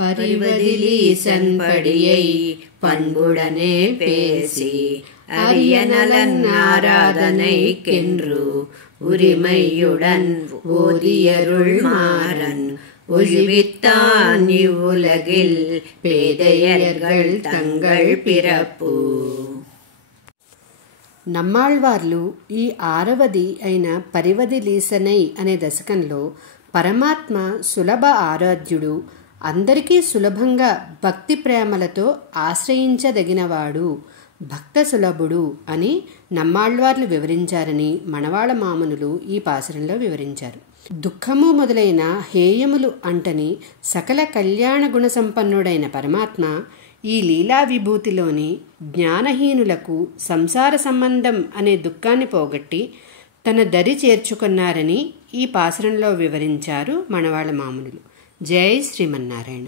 பரிவதிலீசன் படியை பண்புடனே பேசி அரிய நலன் ஆராதனைக்கென்று உரிமையுடன் ஓதியருள் மாறன் ஒழிவித்தான் இவ்வுலகில் పేదయர்கள் தங்கள் పిరపు. నమ్మాళ్వార్లు ఈ 6వది అయిన పరివదిలీసనై అనే దశకంలో పరమాత్మ సులభ ఆరాధ్యుడు, అందరికీ సులభంగా భక్తి ప్రేమలతో ఆశ్రయించదగినవాడు, భక్త సులభుడు అని నమ్మాళ్వార్లు వివరించారని మనవాళ మామనులు ఈ పాసురంలో వివరించారు. దుఃఖము మొదలైన హేయములు అంటని సకల కళ్యాణ గుణ సంపన్నుడైన పరమాత్మ ఈ లీలా విభూతిలోని జ్ఞానహీనులకు సంసార సంబంధం అనే దుఃఖాన్ని పోగొట్టి తన దరి చేర్చుకున్నారని ఈ పాసురంలో వివరించారు మనవాళ మామనులు. జై శ్రీమన్నారాయణ.